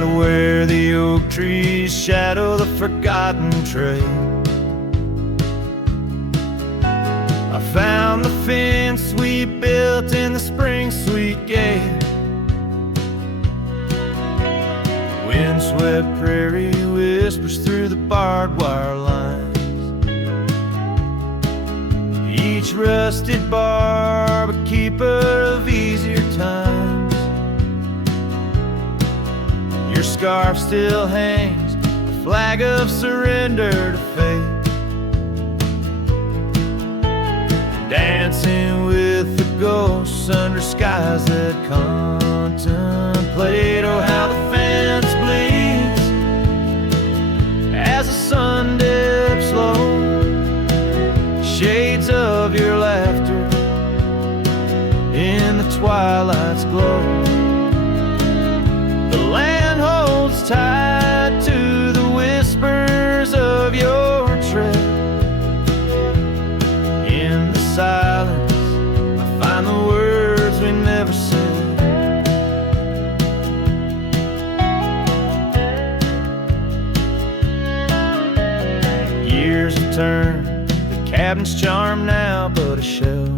Right where the oak trees shadow the forgotten trail, I found the fence we built in the spring sweet gale. Windswept prairie whispers through the barbed wire lines. Each rusted barb a keeper of easier times. Your scarf still hangs, a flag of surrender to fate, dancing with the ghosts under skies that contemplate. Oh, how the fence bleeds as the sun dips low. Shades of your laughter in the twilight's glow. The land holds tight to the whispers of your tread. In the silence, I find the words we never said. Years have turned the cabin's charm now but a shell.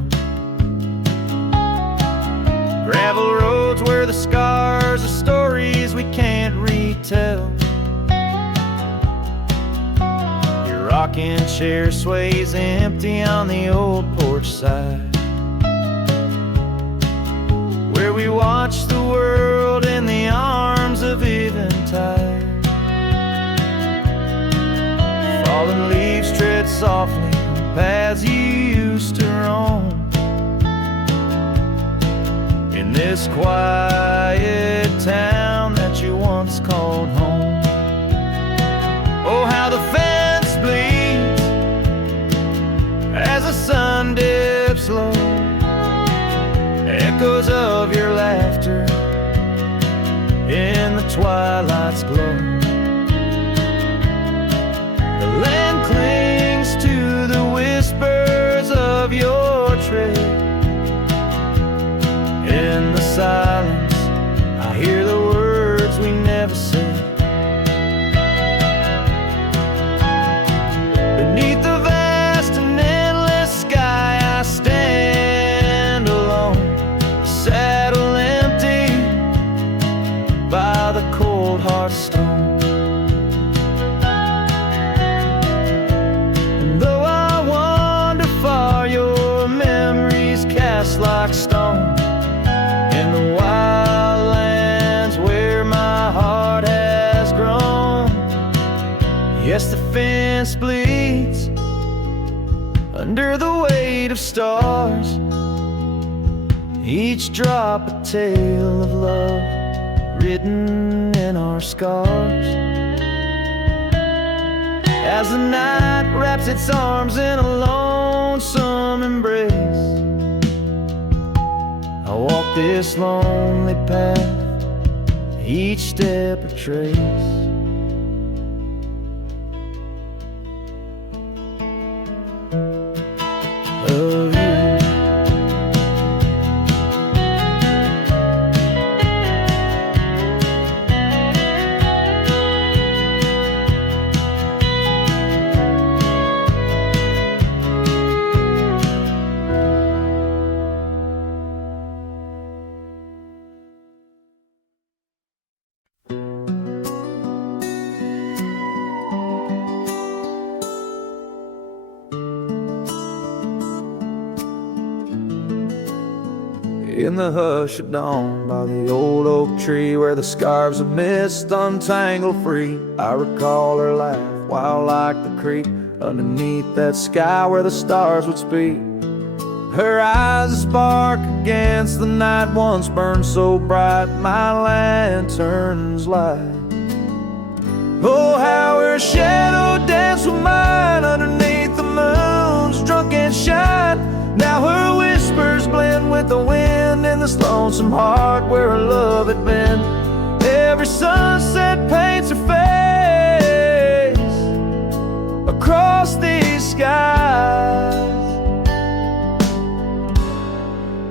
Gravel roads where the scars are stories we can't retell. Your rocking chair sways empty on the old porch side, where we watch the world in the arms of eventide. Fallen leaves tread softly on paths you used to roam. In this quiet town that you once called home. Oh, how the fence bleeds as the sun dips low. Echoes of your laughter in the twilight's glow. The land clings to the whispers of your tread. In the silence, I hear the words we never said. Beneath the vast and endless sky, I stand alone, saddle empty by the cold hard stone. And though I wander far, your memories cast like stone. In the wild lands where my heart has grown. Yes, the fence bleeds under the weight of stars, each drop a tale of love written in our scars. As the night wraps its arms in a lonesome embrace, I walk this lonely path, each step a trace. Of you. In the hush of dawn, by the old oak tree, where the scarves of mist untangle free, I recall her laugh, wild like the creek, underneath that sky where the stars would speak. Her eyes spark against the night, once burned so bright, my lantern's light. Oh, how her shadow danced with mine underneath the moon's drunken shine. Now her whispers blend with the wind in this lonesome heart where her love had been. Every sunset paints her face across these skies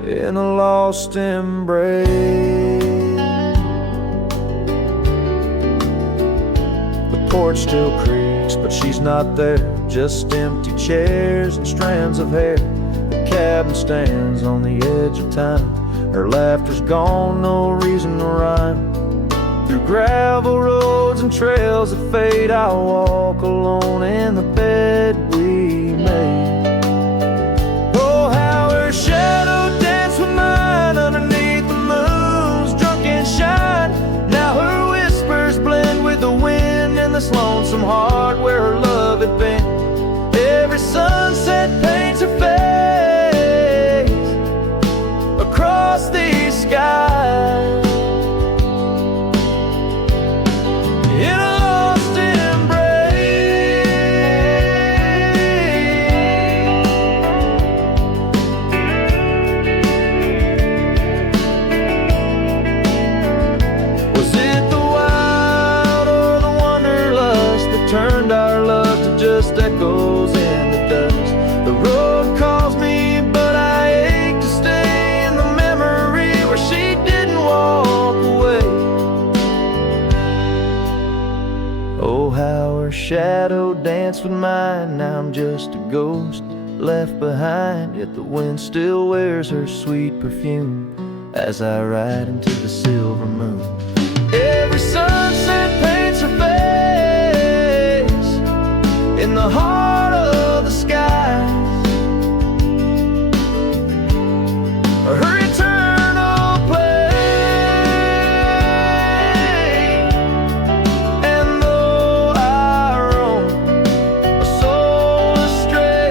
in a lost embrace. porch still creaks, but she's not there. Just empty chairs and strands of hair. The cabin stands on the edge of time. Her laughter's gone, no reason to rhyme. Through gravel roads and trails that fade, I'll walk alone in the bed we made. Oh, how her shadow danced with mine underneath the moon's drunken shine. Now her whispers blend with the wind in this lonesome heart where her love had been. Every sunset paints her face across these skies. Turned our love to just echoes in the dust. The road calls me, but I ache to stay in the memory where she didn't walk away. Oh, how her shadow danced with mine. Now I'm just a ghost left behind, yet the wind still wears her sweet perfume as I ride into the silver moon. Every sunset paints her face in the heart of the skies. Her eternal play. And though I roam a soul astray,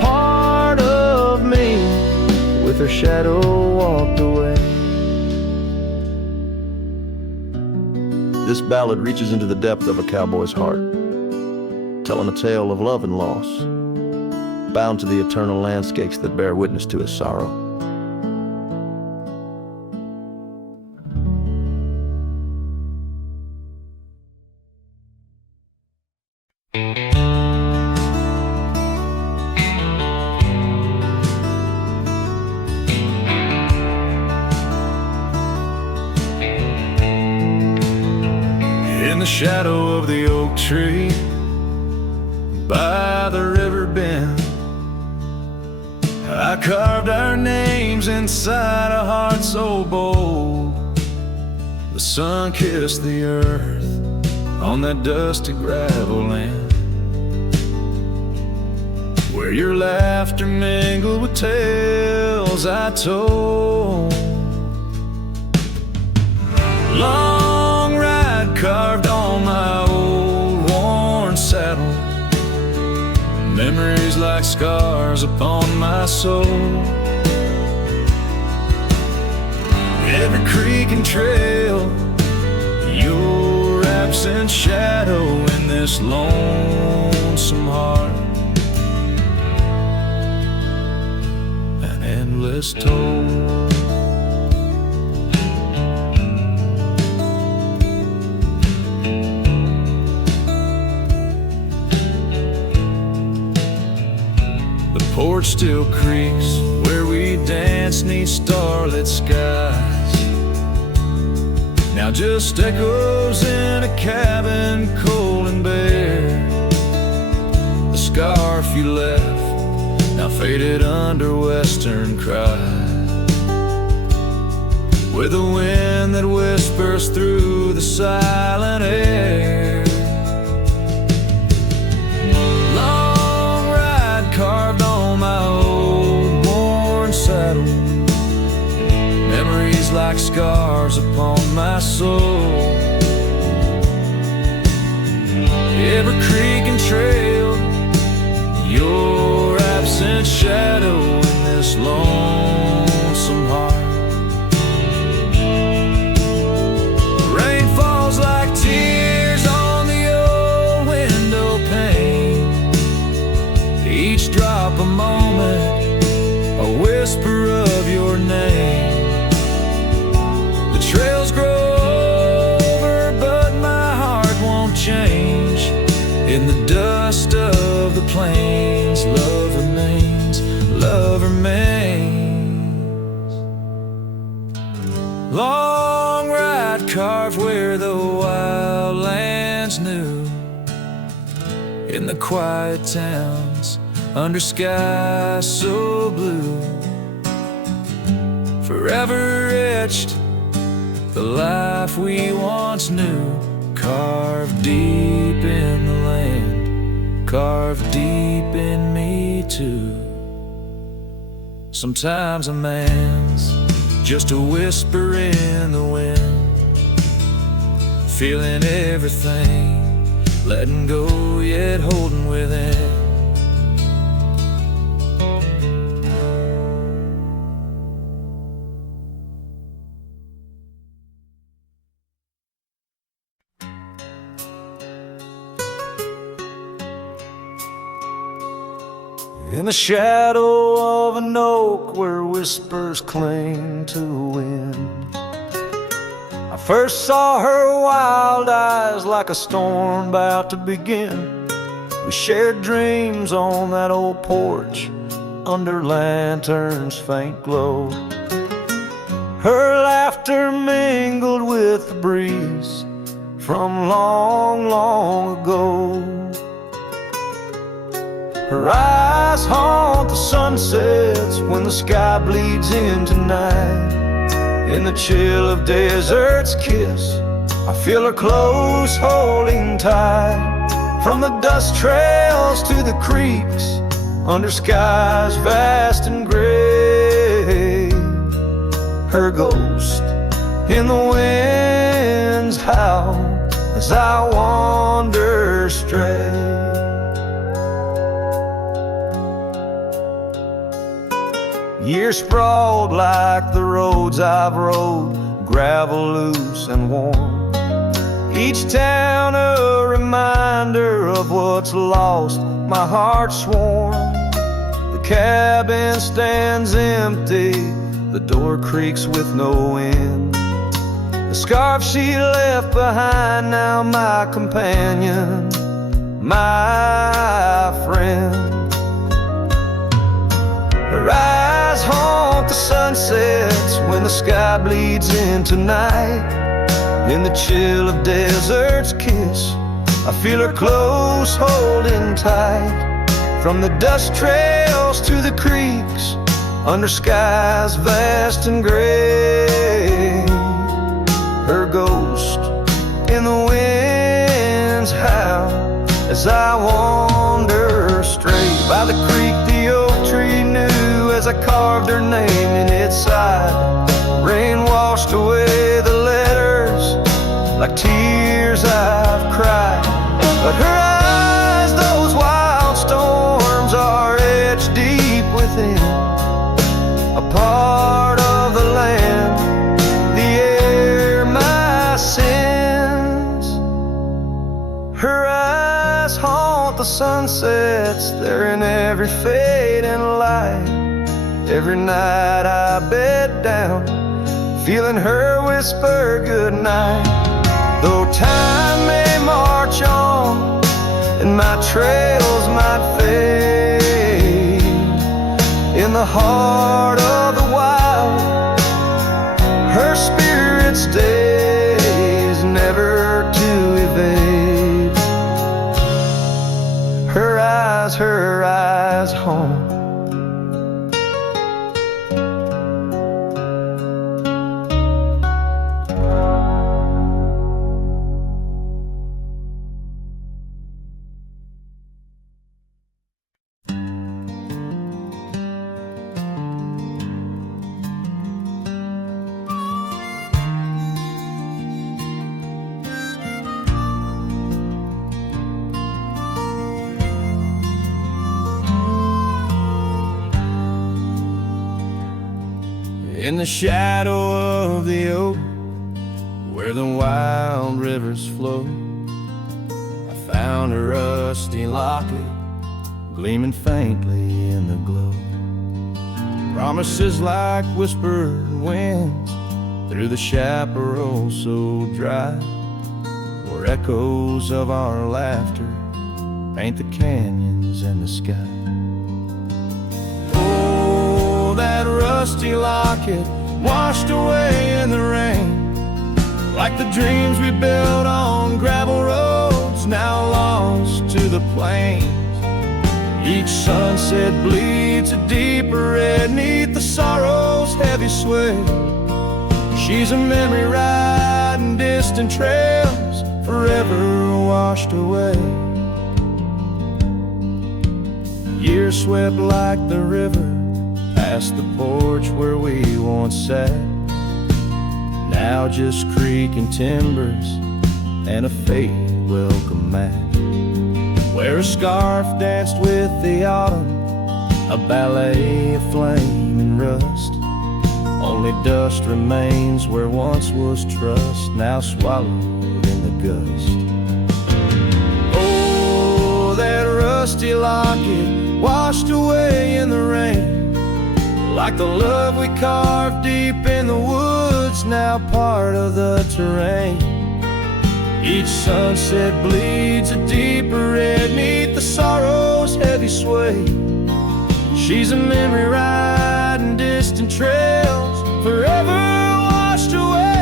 part of me with her shadow walked away. This ballad reaches into the depth of a cowboy's heart, telling a tale of love and loss, bound to the eternal landscapes that bear witness to his sorrow. In the shadow of the oak tree by the river bend, I carved our names inside a heart so bold. The sun kissed the earth on that dusty gravel land, where your laughter mingled with tales I told. Long ride carved on my old worn saddle, memories like scars upon my soul. Every creek and trail, your absent shadow in this lonesome heart. An endless toll. Porch still creaks where we dance 'neath starlit skies. Now just echoes in a cabin cold and bare. The scarf you left now faded under western cry, with a wind that whispers through the silent air. Long ride carved on my old worn saddle, memories like scars upon my soul. Every creek and trail, your absent shadow in this lonesome heart. Rain falls like tears on the old window pane, each drop a moment, a whisper of your name. The trails grow over, but my heart won't change. In the dust of the plains, love remains, love remains. Long ride light carved where the wildlands knew. In the quiet towns, under skies so blue, forever etched the life we once knew. Carved deep in the land, carved deep in me too. Sometimes a man's just a whisper in the wind, feeling everything, letting go yet holding within. In the shadow of an oak where whispers cling to the wind, I first saw her wild eyes like a storm about to begin. We shared dreams on that old porch under lanterns' faint glow. Her laughter mingled with the breeze from long, long ago. Her eyes haunt the sunsets when the sky bleeds into night. In the chill of desert's kiss, I feel her close holding tight. From the dust trails to the creeks, under skies vast and gray, her ghost in the wind's howl as I wander stray. Years sprawled like the roads I've rode, gravel loose and warm. Each town a reminder of what's lost, my heart sworn. The cabin stands empty, the door creaks with no end. The scarf she left behind, now my companion, my friend. Her eyes haunt the sunsets when the sky bleeds into night. In the chill of desert's kiss, I feel her close holding tight. From the dust trails to the creeks, under skies vast and gray, her ghost in the wind's howl as I wander straight. By the creek the oak tree knew as I carved her name in its side. Rain washed away the letters like tears I've cried. But her eyes, those wild storms, are etched deep within, a part of the land, the air, my sins. Her eyes haunt the sunsets, they're in every fading light. Every night I bed down, feeling her whisper goodnight. Though time may march on and my trails might fade, in the heart of the wild, her spirit stays, never to evade. Her eyes home. In the shadow of the oak, where the wild rivers flow, I found a rusty locket gleaming faintly in the glow. Promises like whispered winds through the chaparral so dry, where echoes of our laughter paint the canyons and the sky. That rusty locket washed away in the rain, like the dreams we built on gravel roads, now lost to the plains. Each sunset bleeds a deeper red neath the sorrow's heavy sway. She's a memory riding distant trails, forever washed away. Years swept like the river past the porch where we once sat. Now just creaking timbers and a faded welcome mat, where a scarf danced with the autumn, a ballet of flame and rust. Only dust remains where once was trust, now swallowed in the gust. Oh, that rusty locket washed away in the rain, like the love we carved deep in the woods, now part of the terrain. Each sunset bleeds a deeper red neath the sorrow's heavy sway. She's a memory riding distant trails, forever washed away.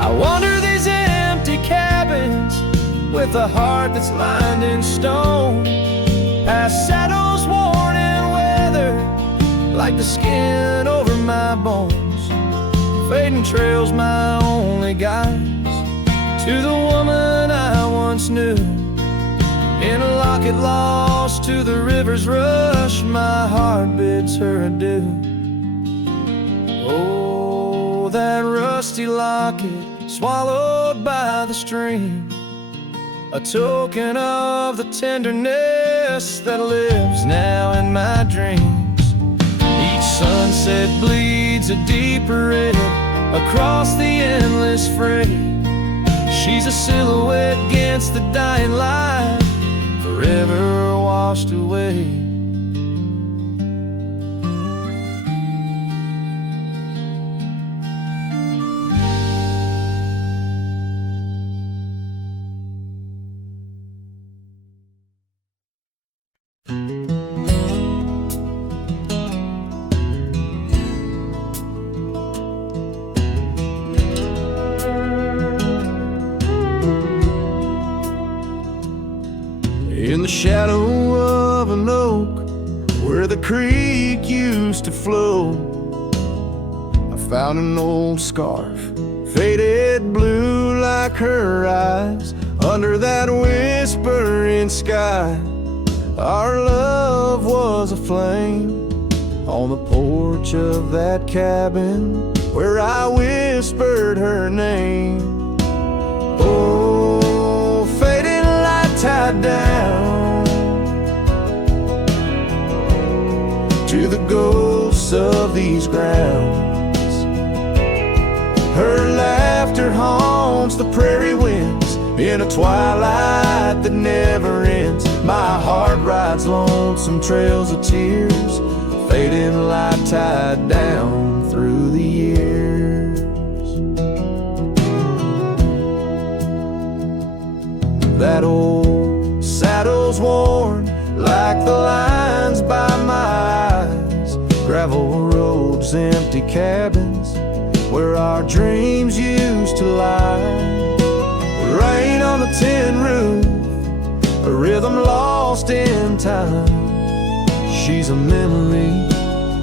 I wander these empty cabins with a heart that's lined in stone, past shadows worn and weathered like the skin over my bones. Fading trails my only guides to the woman I once knew. In a locket lost to the river's rush, my heart bids her adieu. Oh, that rusty locket swallowed by the stream, a token of the tenderness that lives now in my dreams. Each sunset bleeds a deeper red across the endless fray. She's a silhouette against the dying light, forever washed away. In the shadow of an oak where the creek used to flow, I found an old scarf, faded blue like her eyes. Under that whispering sky, our love was a flame. On the porch of that cabin where I whispered her name. Oh, fading light tied down to the ghosts of these grounds. Her laughter haunts the prairie winds in a twilight that never ends. My heart rides lonesome trails of tears, fading light tied down through the years. That old saddle's worn like the lines by my eyes. Gravel roads, empty cabins where our dreams used to lie. Rain on the tin roof, a rhythm lost in time. She's a memory,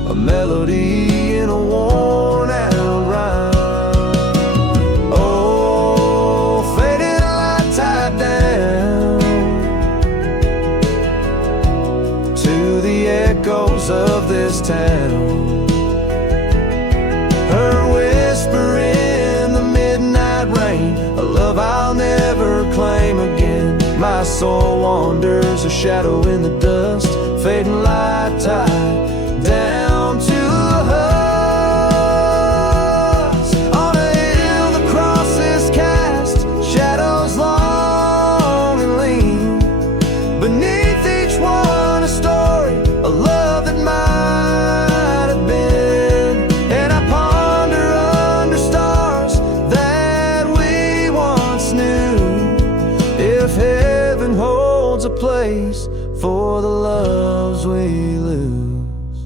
a melody in a worn out rhyme. Oh, faded light tied down to the echoes of this town. Her whisper in the midnight rain, a love I'll never claim again. My soul wanders, a shadow in the dust, fading light tide down to us. On a hill the cross is cast, shadows long and lean. Beneath each one a story, a love that might have been. And I ponder under stars that we once knew. if heaven holds a place for the loves we lose.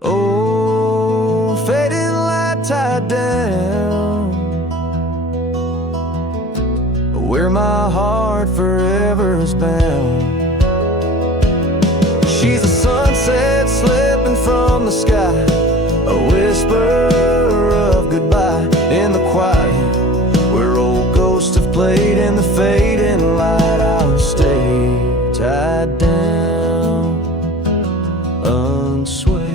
Oh, fading light tied down, where my heart forever is bound. She's a sunset slipping from the sky, a whisper of goodbye in the quiet, where old ghosts have played in the fading light. I'll stay tied down, unswayed.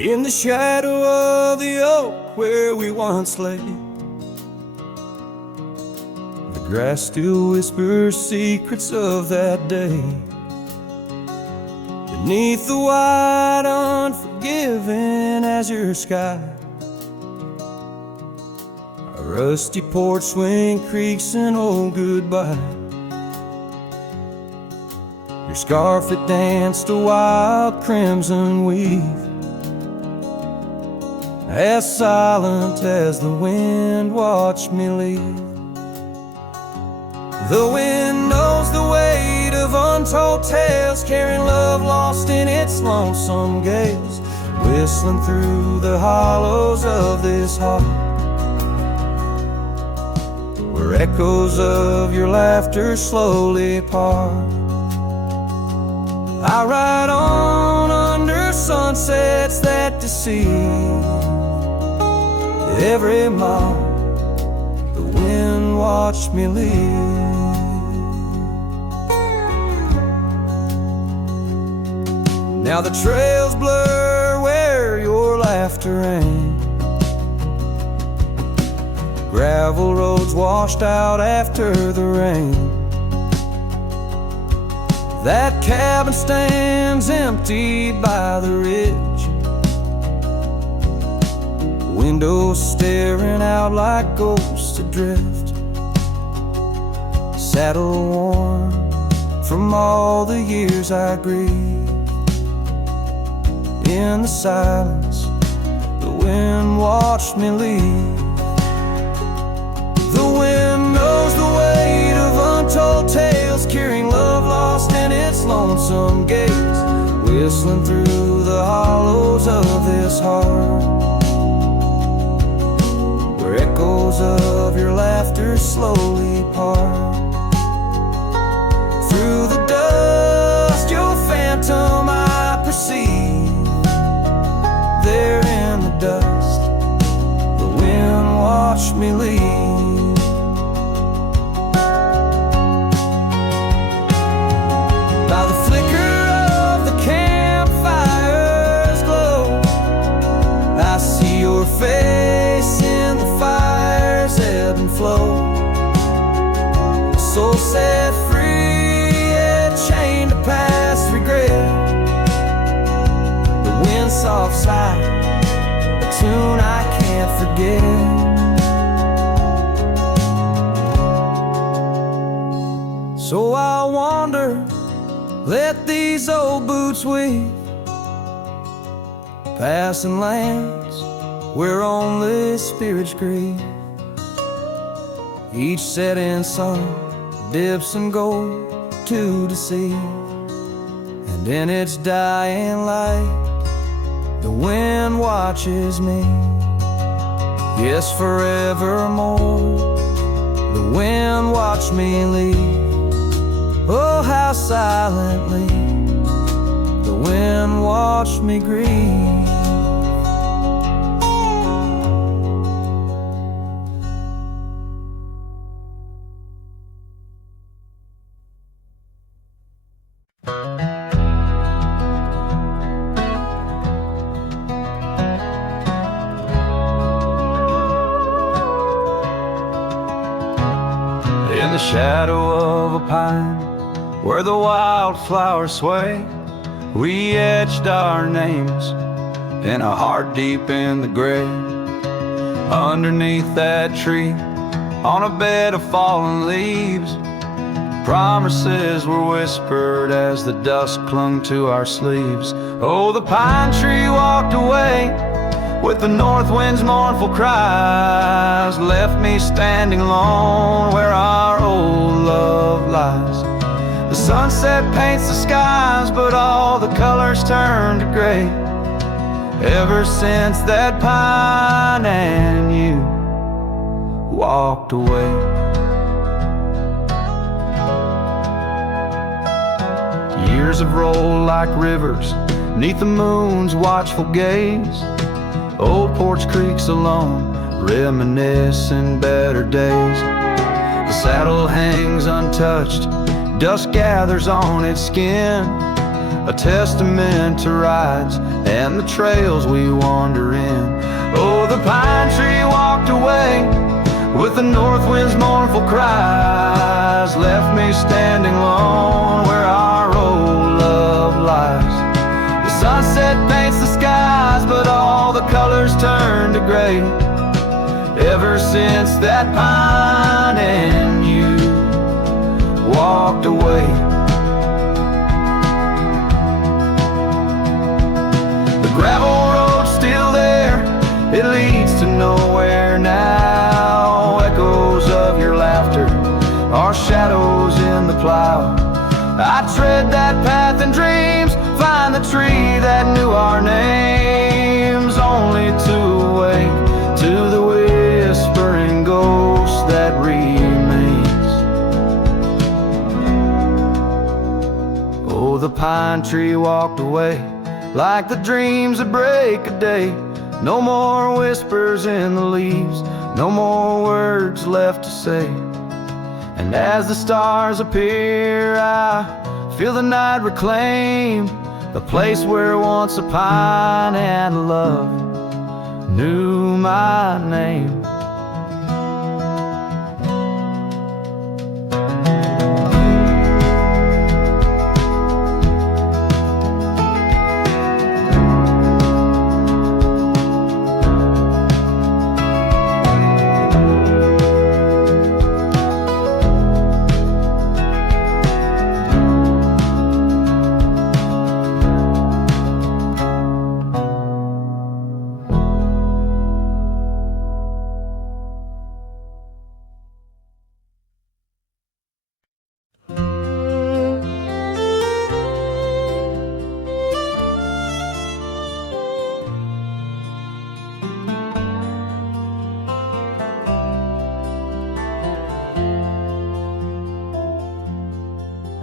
In the shadow of the oak where we once lay, the grass still whispers secrets of that day. Beneath the wide, unforgiving azure sky, a rusty porch swing creaks an old goodbye. Your scarf, it danced a wild crimson weave, as silent as the wind watched me leave. The wind knows the weight of untold tales, carrying love lost in its lonesome gales, whistling through the hollows of this heart, where echoes of your laughter slowly part. I ride on under sunsets that deceive. Every mile, the wind watched me leave. Now the trails blur where your laughter rang, gravel roads washed out after the rain. That cabin stands empty by the ridge, windows staring out like ghosts adrift, saddle worn from all the years I grieved. In the silence, the wind watched me leave. The wind knows the weight of untold tales, carrying love lost in its lonesome gaze, whistling through the hollows of this heart, where echoes of your laughter slowly part. Through the dust, your phantom I perceive. There in the dust, the wind watched me leave. By the flicker of the campfire's glow, I see your face in the fire's ebb and flow. A soul set free, yet chained to past regret. The wind soft sigh, a tune I can't forget. So I'll wander, let these old boots weave, passing lands where only spirits grieve. Each setting sun dips in gold to deceive, and in its dying light, the wind watches me. Yes, forevermore, the wind watched me leave. Oh, how silently the wind watched me grieve. In the shadow of a pine, where the wildflowers sway, we etched our names in a heart deep in the grave. underneath that tree, on a bed of fallen leaves. Promises were whispered as the dust clung to our sleeves. Oh, the pine tree walked away with the north wind's mournful cries, left me standing alone where our old love lies. The sunset paints the skies, but all the colors turn to gray. Ever since that pine and you walked away. Years have rolled like rivers neath the moon's watchful gaze. Old porch creaks alone, reminiscing better days. The saddle hangs untouched, dust gathers on its skin, a testament to rides and the trails we wander in. Oh, the pine tree walked away with the north wind's mournful cries, left me standing alone where our old love lies. The sunset paints the skies, but all the colors turn to gray. Ever since that pine and you walked away. The gravel road's still there, it leads to nowhere now. Echoes of your laughter are shadows in the plow. I tread that path in dreams, find the tree that knew our names, only to awake to the whispering ghost that remains. Oh, the pine tree walked away like the dreams that break a day. No more whispers in the leaves, no more words left to say. And as the stars appear, I feel the night reclaim the place where once a pine and love knew my name.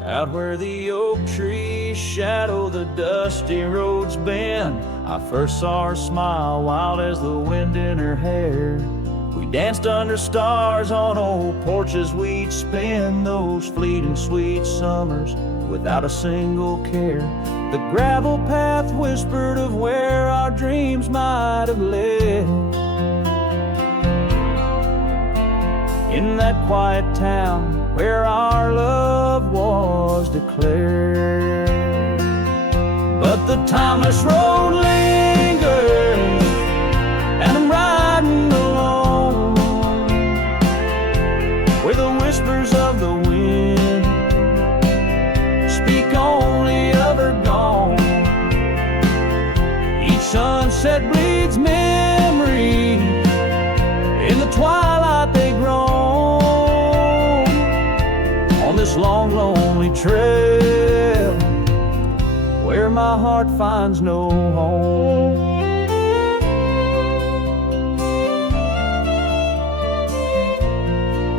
Out where the oak trees shadow the dusty roads bend, I first saw her smile wild as the wind in her hair. We danced under stars on old porches, we'd spend those fleeting sweet summers without a single care. The gravel path whispered of where our dreams might have led. In that quiet town where our love was declared. But the timeless road lingers, and I'm riding alone, where the whispers of the wind speak only of her gone. Each sunset bleeds memory, in the twilight they groan. This long, lonely trail where my heart finds no home.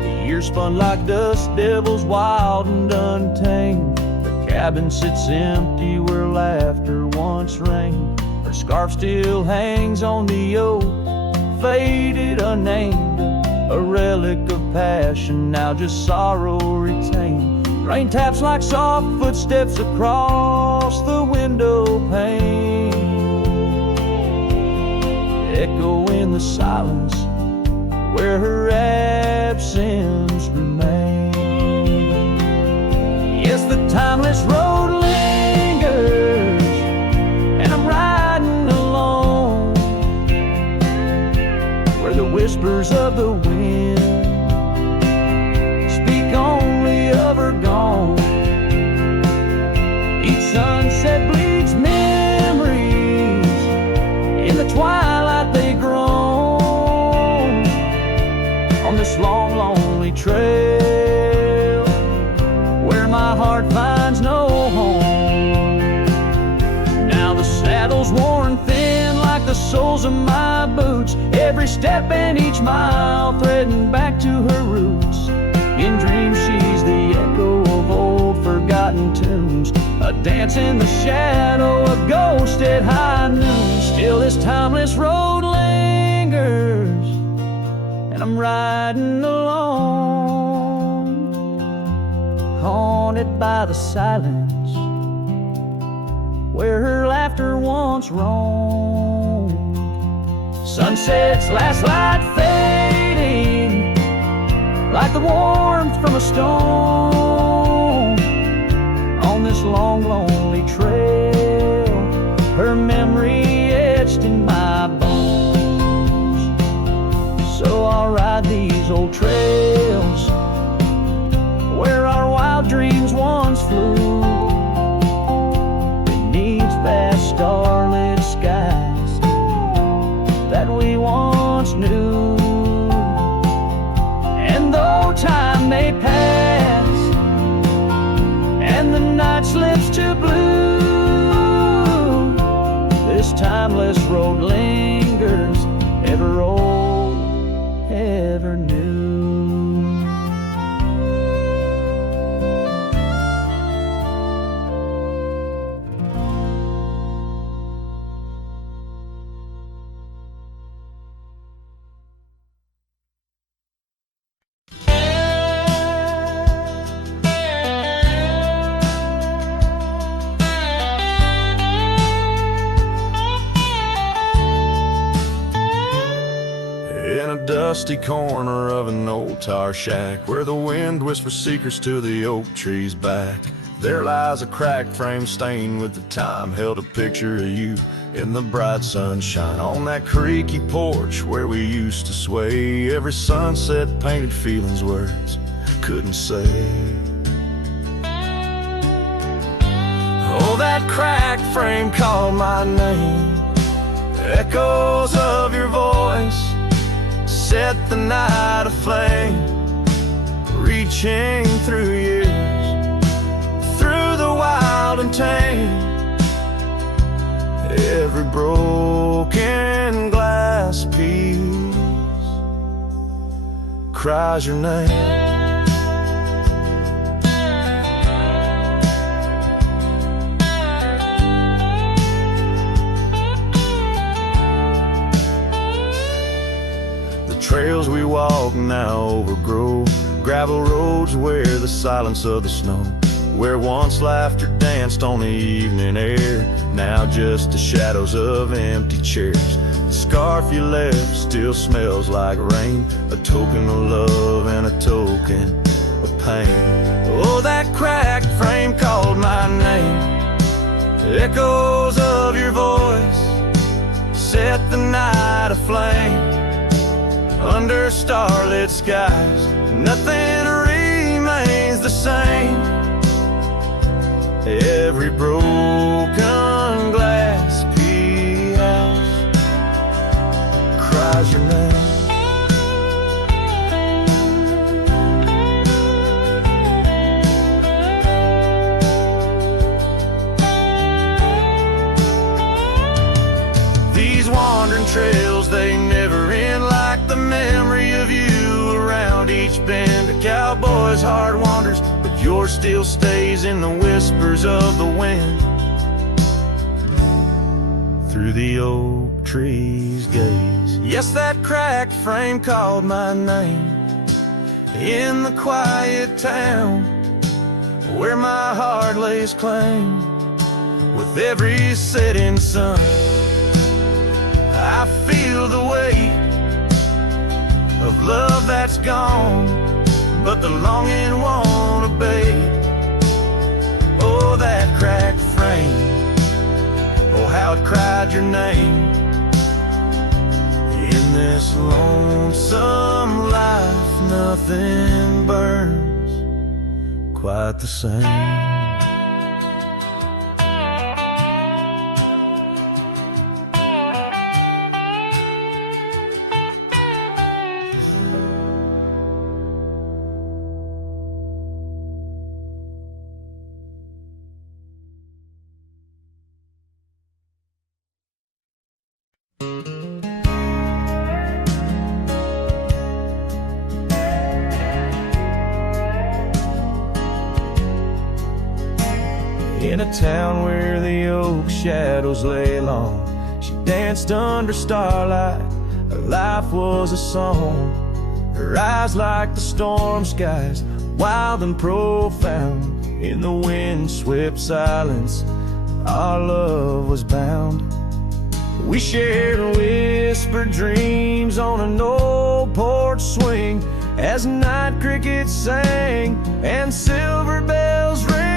The years spun like dust devils, wild and untamed. The cabin sits empty where laughter once reigned. Her scarf still hangs on the oak, faded, unnamed, a relic of passion, now just sorrow retained. Rain taps like soft footsteps across the window pane, echo in the silence where her absence remains. Yes, the timeless road lingers, and I'm riding alone, where the whispers of the wind speak only of her gone. Each sunset bleeds memories, in the twilight they groan. On this long, lonely trail, where my heart finds no home. Now the saddle's worn thin like the soles of my boots, every step and each mile threading back to her roots. In dreams she's the echo of old forgotten tunes, a dance in the shadow, a ghost at high noon. Still this timeless road lingers, and I'm riding alone, haunted by the silence where her laughter once roamed. Sunset's last light fading like the warmth from a stone. On this long, lonely trail, her memory etched in my bones. So I'll ride these old trails where our wild dreams once flew, beneath vast starlit skies that we once knew. And though time may pass and the night slips to blue, this timeless road lingers, ever old, ever new. Dusty corner of an old tar shack, where the wind whispers secrets to the oak tree's back, there lies a cracked frame stained with the time, held a picture of you in the bright sunshine. On that creaky porch where we used to sway, every sunset painted feelings words couldn't say. Oh, that cracked frame called my name, echoes of your voice set the night aflame, reaching through years, through the wild and tame. Every broken glass piece cries your name. Trails we walk now overgrow, gravel roads where the silence of the snow, where once laughter danced on the evening air, now just the shadows of empty chairs. The scarf you left still smells like rain, a token of love and a token of pain. Oh, that cracked frame called my name, echoes of your voice set the night aflame. Under starlit skies, nothing remains the same. Every broken glass piece cries your name. These wandering trails, they never end, like the memory of you around each bend. A cowboy's heart wanders, but yours still stays in the whispers of the wind. Through the oak tree's gaze, yes, that cracked frame called my name. In the quiet town where my heart lays claim, with every setting sun I feel the weight of love that's gone, but the longing won't abate. Oh, that cracked frame, oh, how it cried your name in this this lonesome life, nothing burns quite the same. In a town where the oak shadows lay long, she danced under starlight. Her life was a song. Her eyes like the storm skies, wild and profound. In the wind-swept silence, our love was bound. We shared whispered dreams on an old porch swing, as night crickets sang and silver bells rang.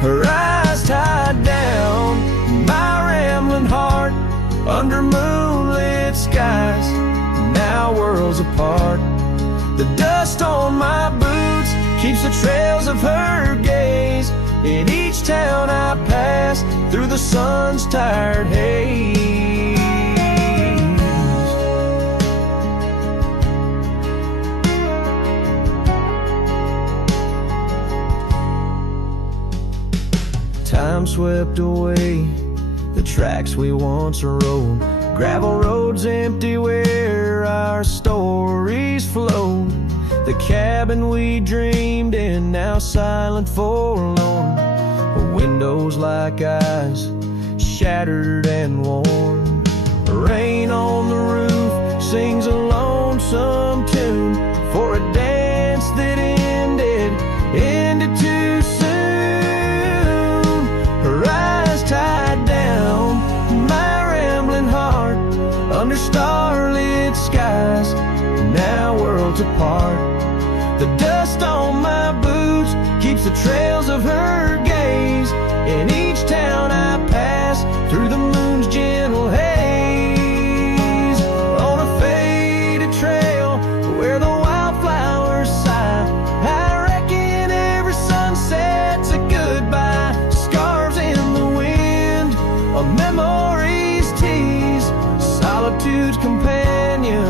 Her eyes tied down my rambling heart under moonlit skies, now worlds apart. The dust on my boots keeps the trails of her gaze in each town I pass through the sun's tired haze. Time swept away the tracks we once rode, gravel roads empty where our stories flowed. The cabin we dreamed in, now silent, forlorn. Windows like eyes, shattered and worn. Rain on the roof sings a lonesome tune for a dance that ended too soon. Her eyes tied down my rambling heart under starlit skies, now worlds apart. The dust on my boots keeps the trails of her gaze in each town I pass through the moon's gentle haze. On a faded trail where the wildflowers sigh, I reckon every sunset's a goodbye. Scars in the wind, a memory's tease, solitude's companion,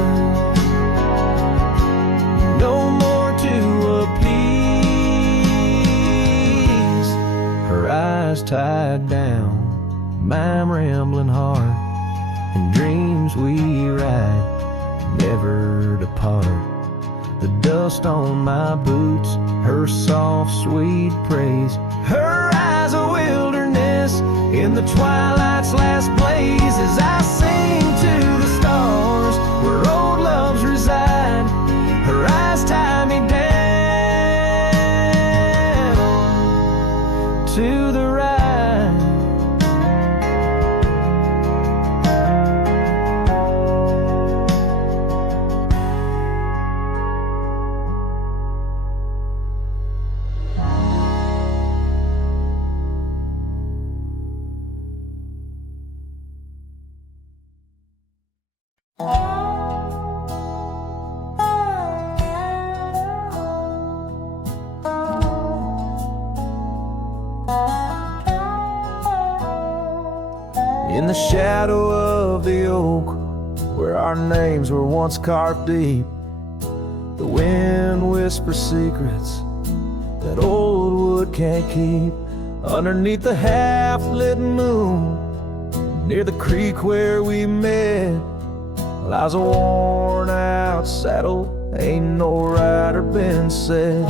no more to appease. Her eyes tied down my rambling heart, and dreams we ride never depart. The dust on my boots, her soft sweet praise, her eyes a wilderness in the twilight's last blaze. As I sing to the stars where old loves reside, her eyes tie me down to the ride. In the shadow of the oak, where our names were once carved deep, the wind whispers secrets that old wood can't keep. Underneath the half-lit moon, near the creek where we met, lies a worn-out saddle, ain't no rider been said.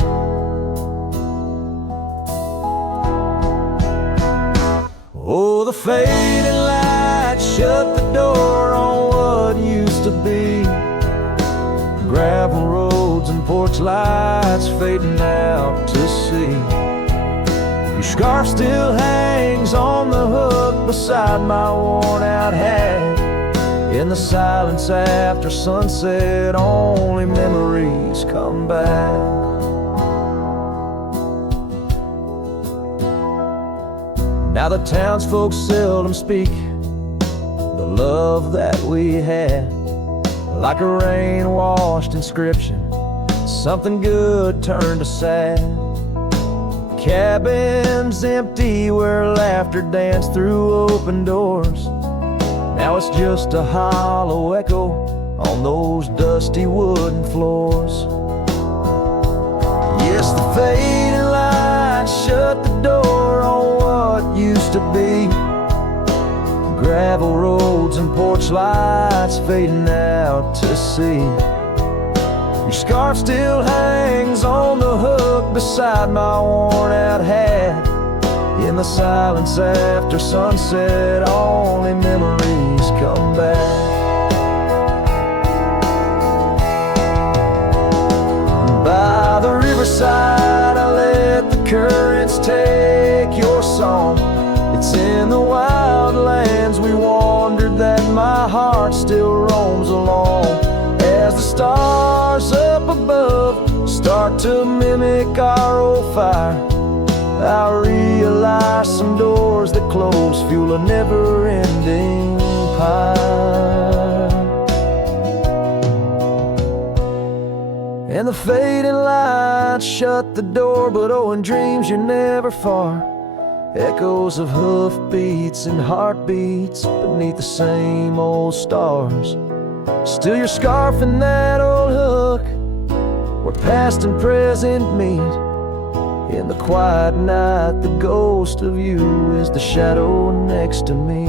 Oh, the fading light shut the door on what used to be. Gravel roads and porch lights fading out to sea. Your scarf still hangs on the hook beside my worn-out hat. In the silence after sunset, only memories come back. Now the townsfolk seldom speak, the love that we had, like a rain-washed inscription. Something good turned to sad. Cabins empty where laughter danced through open doors. Now it's just a hollow echo on those dusty wooden floors. Yes, the fading light shut the door on what used to be. Gravel roads and porch lights fading out to sea. Your scarf still hangs on the hook beside my worn out hat. In the silence after sunset, only memories come back. By the riverside, I let the currents take your song. It's in the wild lands we wandered that my heart still roams along. As the stars up above start to mimic our old fire, I realize some doors that close fuel a never-ending pyre. And the fading lights shut the door, but oh, in dreams you're never far. Echoes of hoofbeats and heartbeats beneath the same old stars. Still your scarf and that old hook, where past and present meet. In the quiet night, the ghost of you is the shadow next to me.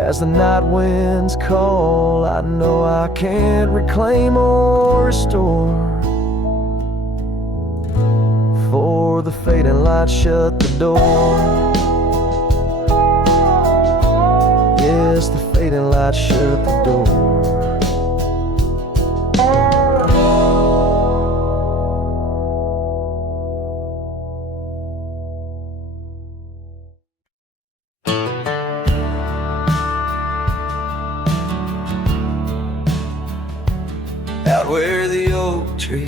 As the night winds call, I know I can't reclaim or restore. For the fading light shut the door. Yes, the fading light shut the door. Out where the oak tree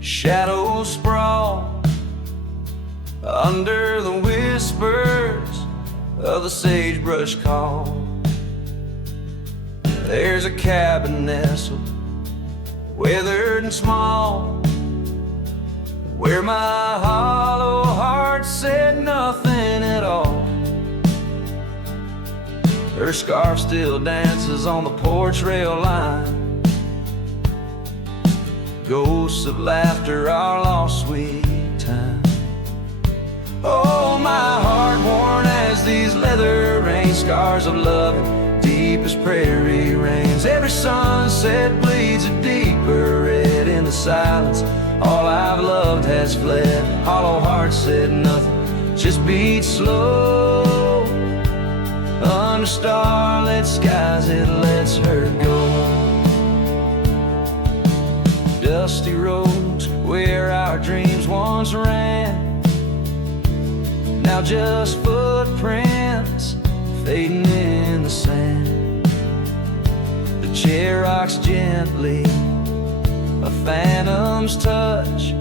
shadows sprawl, under the whispers of the sagebrush call, there's a cabin nestled, weathered and small, where my hollow heart said nothing at all. Her scarf still dances on the porch rail line, ghosts of laughter, our lost sweet time. Oh, my heart worn as these leather rain scars of loving, deep as prairie rains. Every sunset bleeds a deeper red in the silence. All I've loved has fled. Hollow heart said nothing, just beat slow. Under starlit skies it lets her go. Dusty roads where our dreams once ran, now just footprints fading in the sand. The chair rocks gently, a phantom's touch.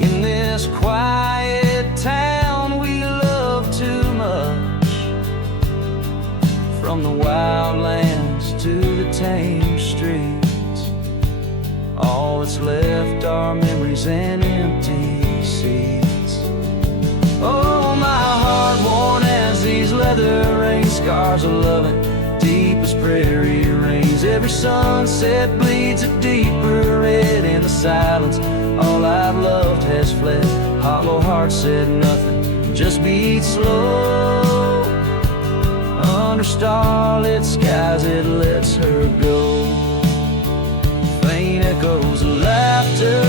In this quiet town we love too much. From the wildlands to the tame streets, all that's left are memories and empty seats. Oh, my heart worn as these leather rain scars of loving, deep as prairie rains. Every sunset bleeds a deeper red in the silence. All I've loved has fled. Hollow heart said nothing, just beat slow. Under starlit skies it lets her go. Faint echoes of laughter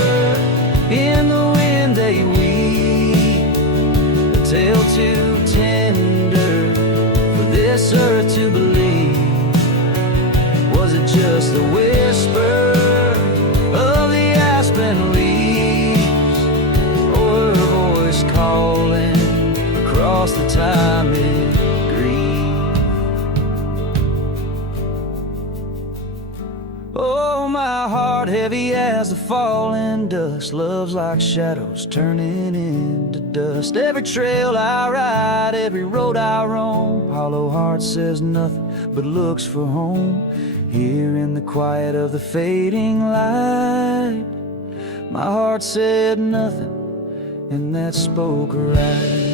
in the wind they weep, a tale too tender for this earth to believe. Was it just the whisper of the aspen leaves, or her voice calling across the timing grief? Oh, my heart heart heavy as the falling dust. Love's like shadows turning into dust. Every trail I ride, every road I roam, hollow heart says nothing but looks for home. Here in the quiet of the fading light, my heart said nothing, and that spoke right.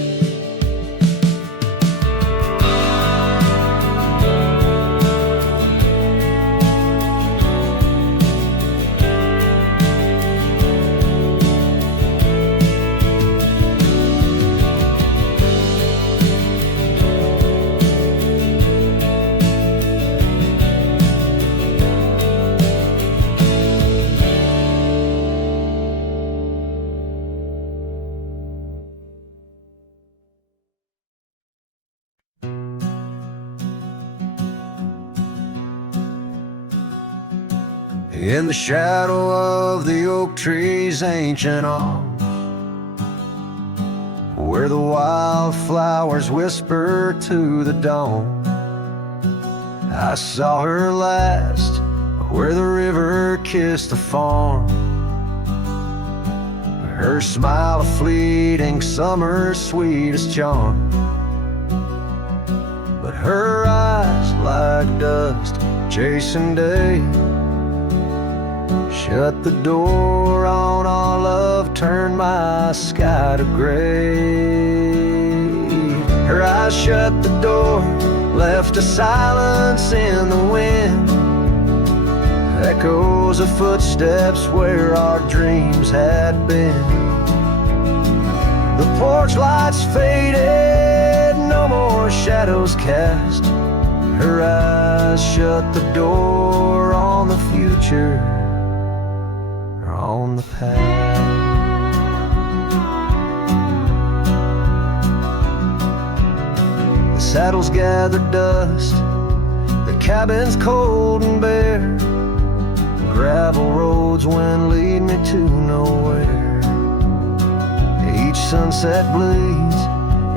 In the shadow of the oak tree's ancient arms, where the wildflowers whisper to the dawn, I saw her last, where the river kissed the farm. Her smile a fleeting summer's sweetest charm, but her eyes like dust chasing day shut the door on our love, turned my sky to gray. Her eyes shut the door, left a silence in the wind, echoes of footsteps where our dreams had been. The porch lights faded, no more shadows cast. Her eyes shut the door on the future, on the past. The saddles gathered dust, the cabin's cold and bare, gravel roads went lead me to nowhere. Each sunset bleeds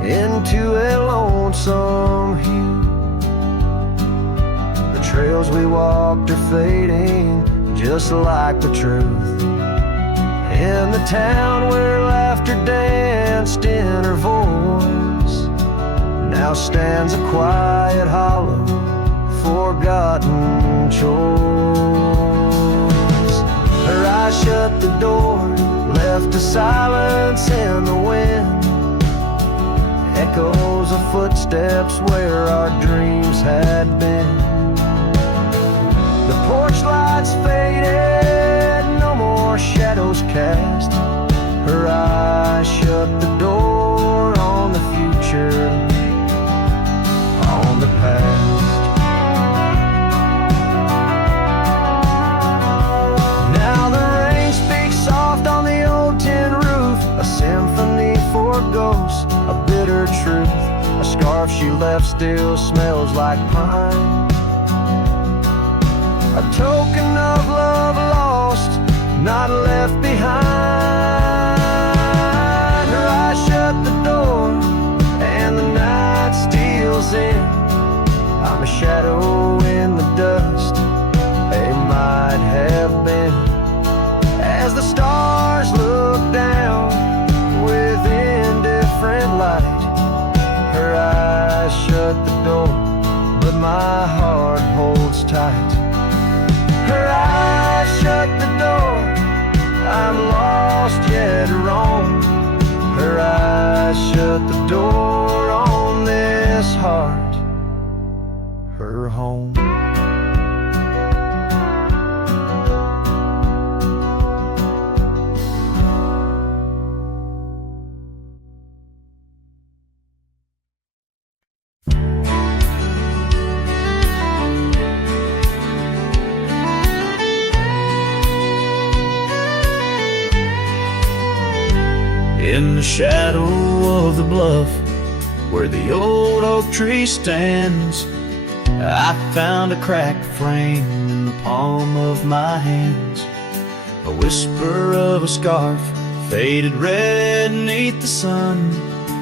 into a lonesome hue. The trails we walked are fading just like the truth. In the town where laughter danced in her voice, now stands a quiet hollow, forgotten choice. Her eyes shut the door, left a silence in the wind, echoes of footsteps where our dreams had been. The porch lights faded, no more shadows cast. Her eyes shut the door on the future, on the past. Now the rain speaks soft on the old tin roof, a symphony for ghosts, a bitter truth. A scarf she left still smells like pine, a token of love lost, not left behind. Her eyes shut the door and the night steals in. I'm a shadow in the dust, a might have been. As the stars look down with indifferent light, her eyes shut the door, but my heart holds tight. Her eyes shut the door, I'm lost yet wrong. Her eyes shut the door on this heart, her home. In the shadow of the bluff, where the old oak tree stands, I found a cracked frame in the palm of my hands. A whisper of a scarf, faded red beneath the sun,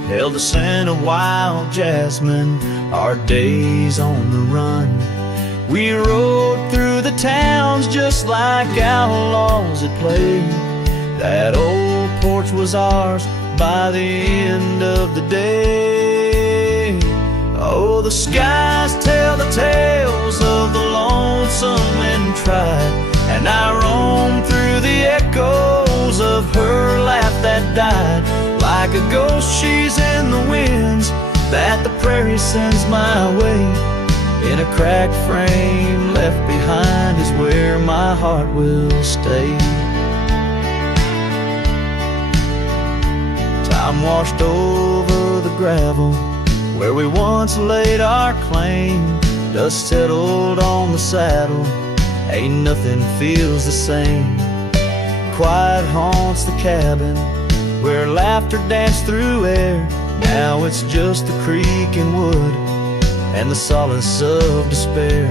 held the scent of wild jasmine, our days on the run. We rode through the the towns just like outlaws at play. That old porch was ours by the end of the day. Oh, the skies tell the tales of the lonesome and tried, and I roam through the echoes of her laugh that died. Like a ghost she's in the winds that the prairie sends my way. In a cracked frame left behind is where my heart will stay. Time washed over the gravel where we once laid our claim. Dust settled on the saddle, ain't nothing feels the same. Quiet haunts the cabin where laughter danced through air. Now it's just the creek and wood and the solace of despair.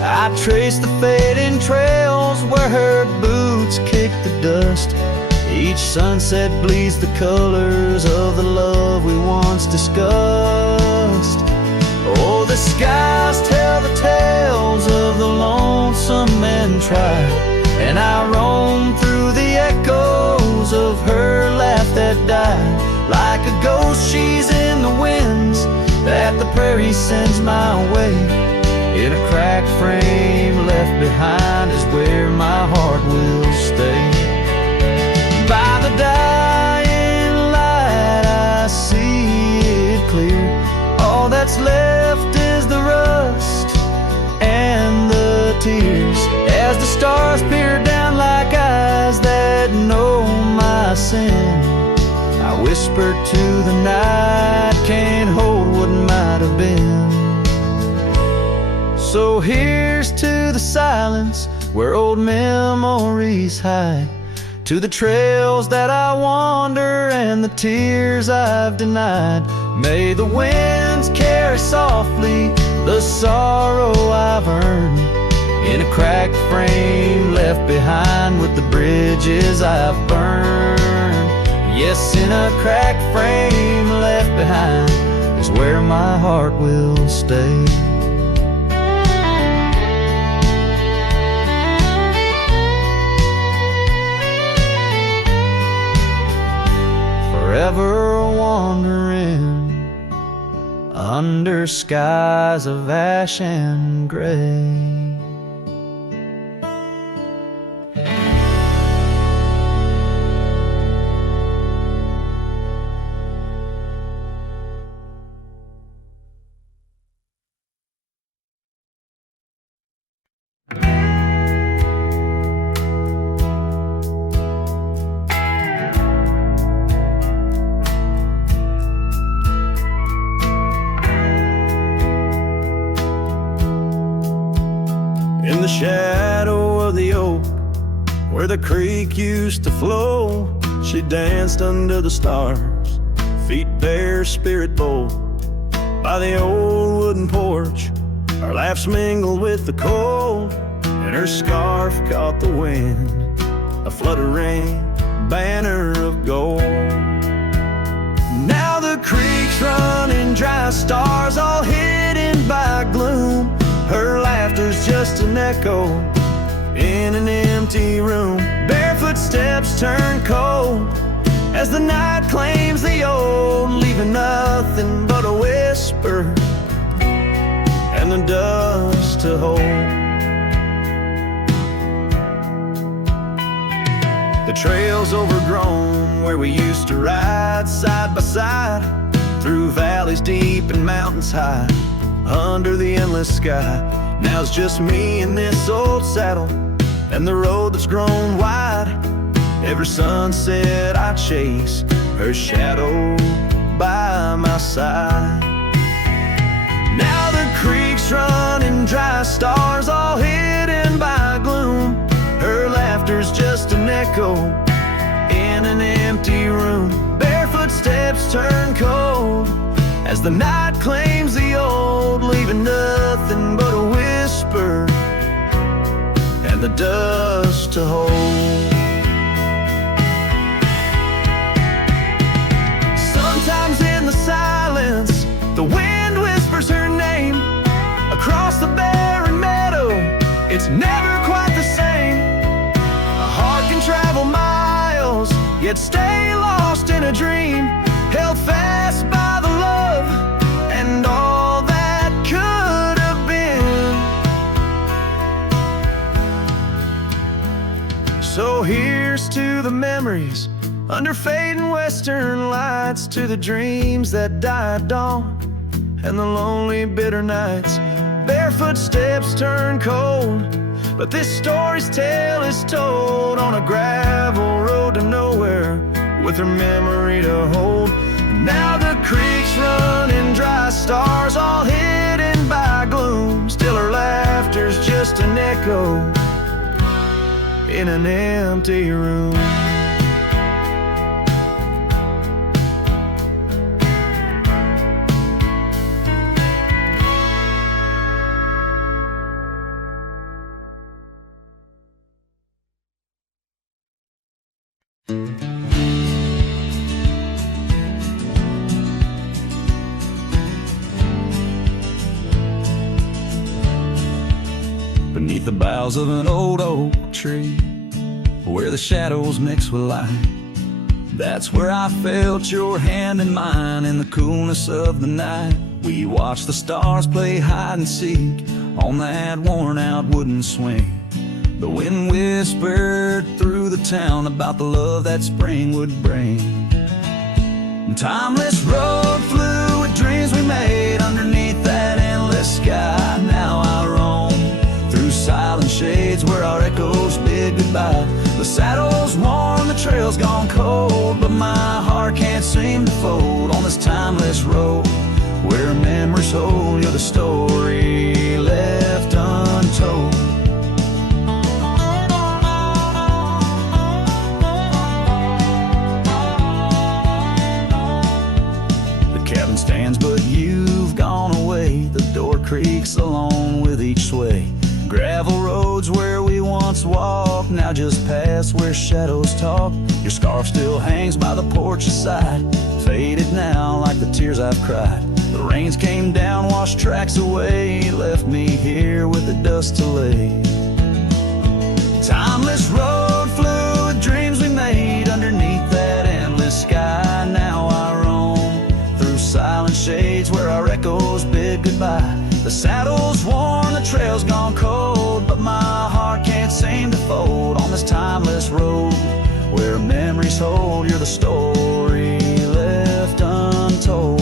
I trace the fading trails where her boots kick the dust. Each sunset bleeds the colors of the love we once discussed. Oh, the skies tell the tales of the lonesome and tried, and I roam through the echoes of her laugh that died. Like a ghost she's in the winds that the prairie sends my way. In a cracked frame left behind is where my heart will stay. By the dying light I see it clear. All that's left is the rust and the tears, as the stars peer down like eyes that know my sin. I whisper to the night, can't hold what might have been. So here's to the silence where old memories hide, to the trails that I wander and the tears I've denied. May the winds carry softly the sorrow I've earned, in a cracked frame left behind with the bridges I've burned. Yes, in a cracked frame left behind is where my heart will stay. Forever wandering under skies of ash and gray. In the shadow of the oak, where the creek used to flow, she danced under the stars, feet bare, spirit bold. By the old wooden porch, our laughs mingled with the cold, and her scarf caught the wind, a fluttering banner of gold. Now the creek's running dry, stars all hidden by gloom. Her laughter's just an echo in an empty room. Barefoot steps turn cold as the night claims the old, leaving nothing but a whisper and the dust to hold. The trail's overgrown where we used to ride side by side, through valleys deep and mountains high, under the endless sky. Now it's just me in this old saddle and the road that's grown wide. Every sunset I chase, her shadow by my side. Now the creek's running dry, stars all hidden by gloom. Her laughter's just an echo in an empty room. Barefoot steps turn cold as the night claims the old, leaving nothing but a whisper and the dust to hold. Sometimes in the silence, the wind whispers her name across the barren meadow. It's never yet stay lost in a dream, held fast by the love and all that could have been. So here's to the memories under fading western lights, to the dreams that die at dawn and the lonely bitter nights. Barefoot steps turn cold, but this story's tale is told on a gravel road to nowhere, with her memory to hold. Now the creeks running dry, stars all hidden by gloom. Still her laughter's just an echo in an empty room. Beneath the boughs of an old oak tree, where the shadows mix with light, that's where I felt your hand in mine in the coolness of the night. We watched the stars play hide and seek on that worn out wooden swing. The wind whispered through the town about the love that spring would bring. Timeless road flew with dreams we made underneath that endless sky. Now I roam through silent shades where our echoes bid goodbye. The saddle's worn, the trail's gone cold, but my heart can't seem to fold on this timeless road where memories hold. You're the story left untold. Stands, but you've gone away. The door creaks along with each sway. Gravel roads where we once walked, now just past where shadows talk. Your scarf still hangs by the porch's side, faded now like the tears I've cried. The rains came down, washed tracks away, left me here with the dust to lay. Timeless road flew with dreams we made underneath that endless sky. Now I roam through silent shades where our echoes bid goodbye. The saddle's worn, the trail's gone cold, but my heart can't seem to fold on this timeless road where memories hold. You're the story left untold.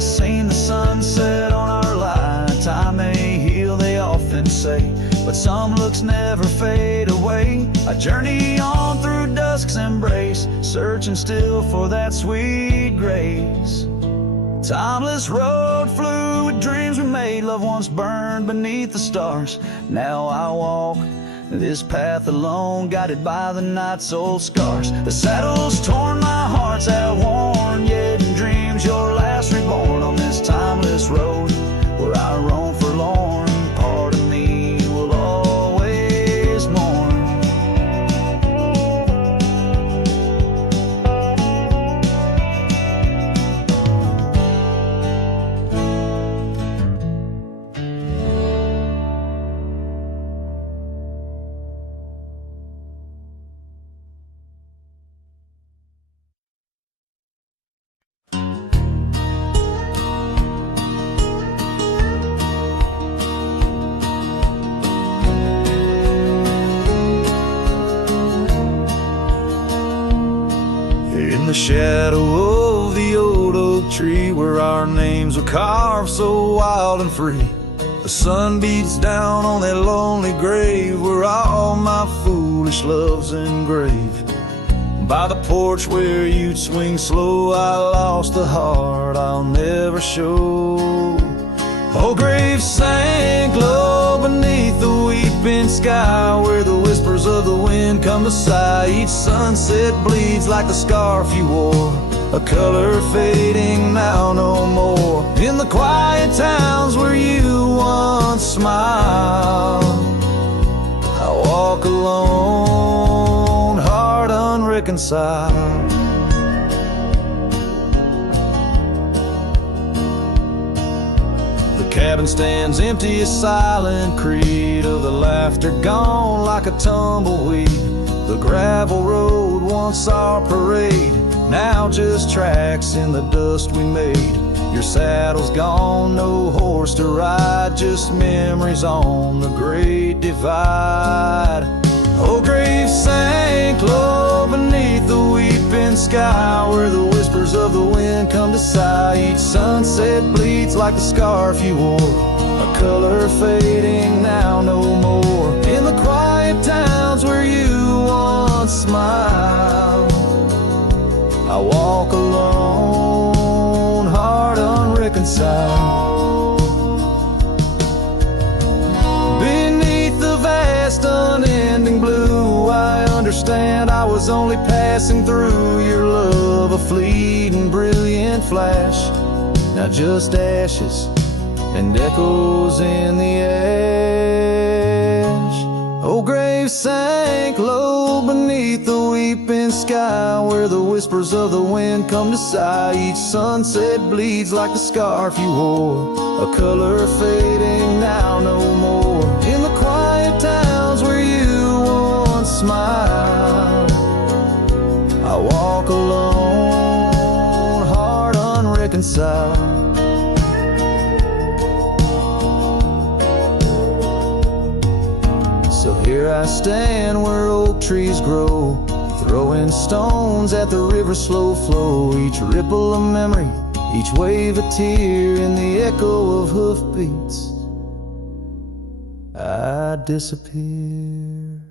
Seen the sunset on our line. Time may heal, they often say, but some looks never fade away. I journey on through dusk's embrace, searching still for that sweet grace. Timeless road flew with dreams we made, love once burned beneath the stars. Now I walk this path alone, guided by the night's old scars. The saddle's torn, my heart's outworn, yet in dreams you're last reborn on this timeless road where I roam forlorn. Part of me will always mourn. In the shadow of the old oak tree where our names were carved so wild and free, the sun beats down on that lonely grave where all my foolish love's engraved. By the porch where you'd swing slow, I lost the heart I'll never show. Oh, grave sank low beneath the weeping sky, where the whispers of the wind come to sigh. Each sunset bleeds like the scarf you wore a color fading now no more. In the quiet towns where you once smiled, I walk alone, heart unreconciled. The cabin stands empty, a silent creed of the laughter gone like a tumbleweed. The gravel road, once our parade, now just tracks in the dust we made. Your saddle's gone, no horse to ride, just memories on the great divide. Old graves sank low beneath the weeping sky, where the whispers of the wind come to sigh. Each sunset bleeds like the scarf you wore, a color fading now no more. In the quiet towns where you once smiled, I walk alone, heart unreconciled. Beneath the vast unending blue, I understand I was only passing through. Your love, a fleeting brilliant flash, now just ashes and echoes in the ash. Oh, grave sank low beneath the weeping sky, where the whispers of the wind come to sigh. Each sunset bleeds like the scarf you wore, a color fading now no more. In the quiet towns where you once smiled, I walk alone, heart unreconciled. So here I stand where oak trees grow, throwing stones at the river's slow flow. Each ripple a memory, each wave a tear, in the echo of hoofbeats I disappear.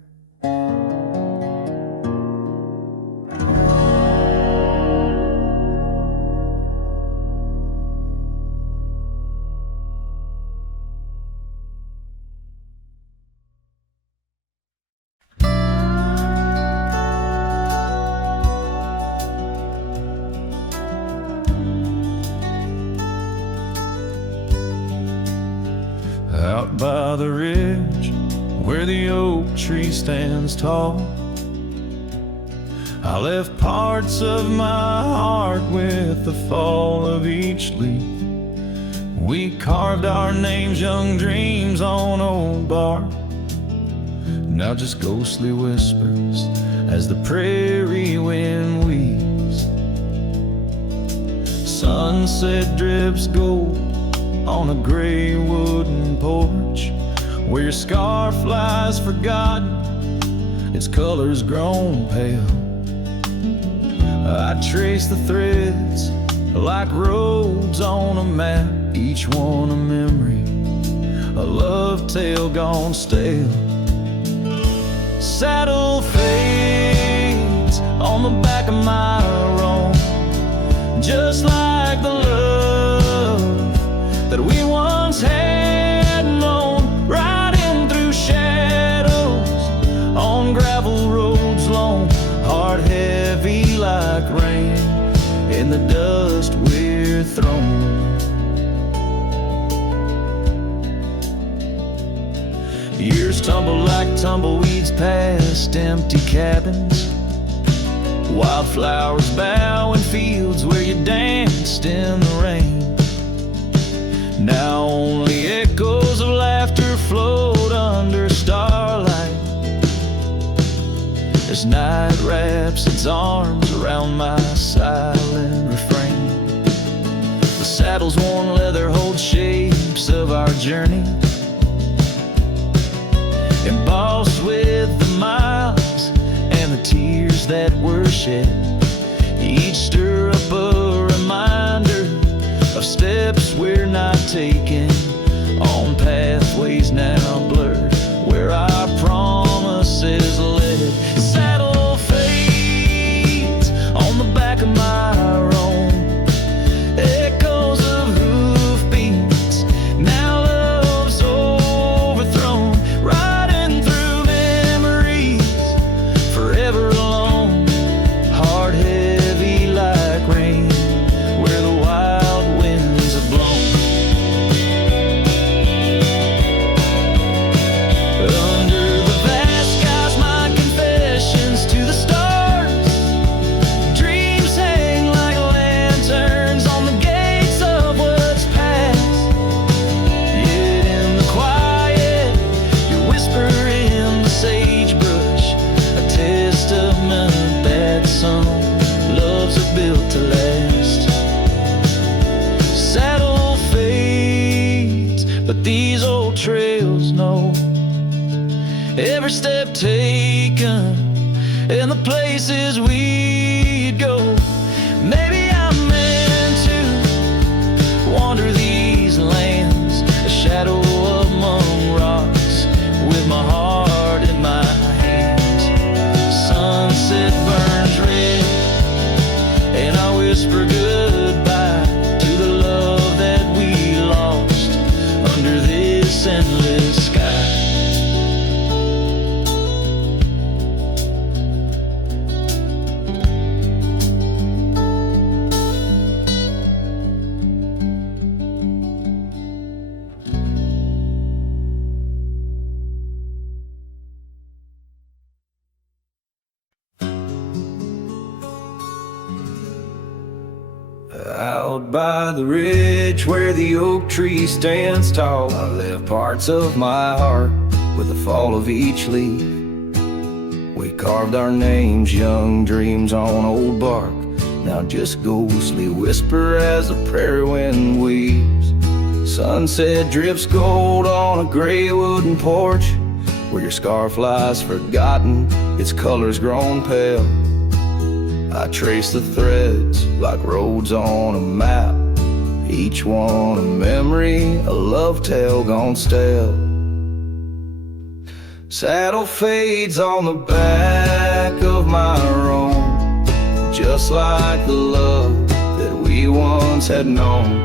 Out by the ridge where the oak tree stands tall, I left parts of my heart with the fall of each leaf. We carved our names, young dreams on old bark, now just ghostly whispers as the prairie wind weaves. Sunset drips gold on a gray wooden porch, where your scarf lies forgotten, its colors grown pale. I trace the threads like roads on a map, each one a memory, a love tale gone stale. Saddle fades on the back of my roan, just like the love that we once had known, riding through shadows on gravel roads long, heart heavy like rain in the dust we're thrown. Years tumble like tumbleweeds past empty cabins, wildflowers bow in fields where you danced in the rain. Now only echoes of laughter float under starlight, as night wraps its arms around my silent refrain. The saddle's worn leather holds shapes of our journey, embossed with the miles and the tears that were shed. Each stir up a reminder of steps we're not taking, on pathways now blurred where our promises led. Saddle fades on the back of my roan, echoes of hoofbeats, now love's overthrown, riding through memories forever alone, heart heavy like rain are built to last. Saddle fades, but these old trails know every step taken and the places we'd go. Maybe I'm meant to wander these lands, a shadow among rocks, with my heart in my hands. Sunset burns red, and I whisper goodbye to the love that we lost under this endless sky. Out by the ridge where the oak tree stands tall, I left parts of my heart with the fall of each leaf. We carved our names, young dreams on old bark, now just ghostly whisper as the prairie wind weaves. Sunset drips gold on a gray wooden porch, where your scarf lies forgotten, its colors grown pale. I trace the threads like roads on a map, each one a memory, a love tale gone stale. Saddle fades on the back of my roan, just like the love that we once had known.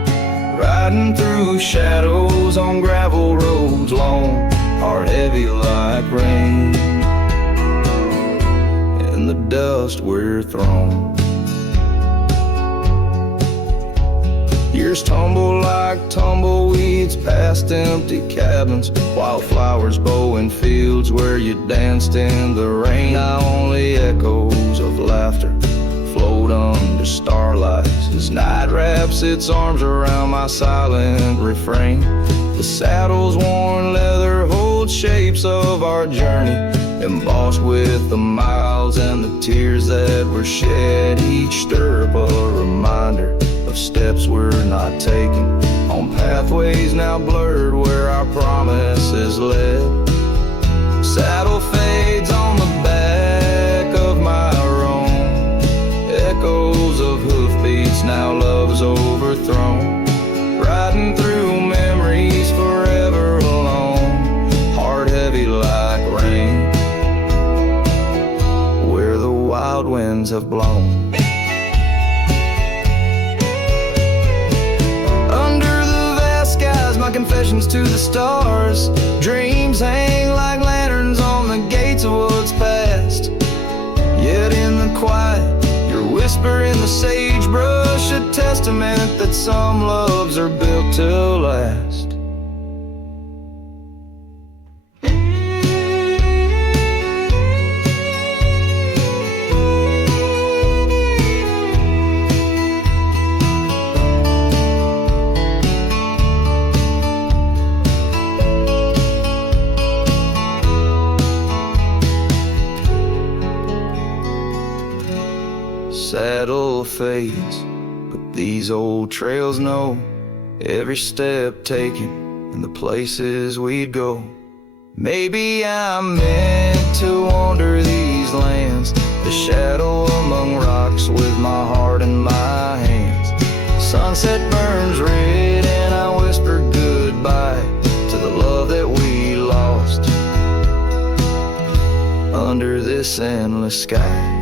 Riding through shadows on gravel roads long, heart heavy like rain. In the dust we're thrown. Years tumble like tumbleweeds past empty cabins, wildflowers bow in fields where you danced in the rain. Now only echoes of laughter float under starlights as night wraps its arms around my silent refrain. The saddle's worn leather holds shapes of our journey, embossed with the miles and the tears that were shed. Each stirrup a reminder of steps we're not taking, on pathways now blurred where our promises led. Saddle fades on the back of my roan, echoes of hoofbeats, now love's overthrown. Riding through memories forever alone, heart heavy like rain, where the wild winds have blown. My confessions to the stars, dreams hang like lanterns on the gates of what's past. Yet in the quiet, your whisper in the sagebrush, a testament that some loves are built to last. Saddle fades, but these old trails know every step taken and the places we'd go. Maybe I'm meant to wander these lands, the shadow among rocks with my heart in my hands. Sunset burns red and I whisper goodbye to the love that we lost under this endless sky.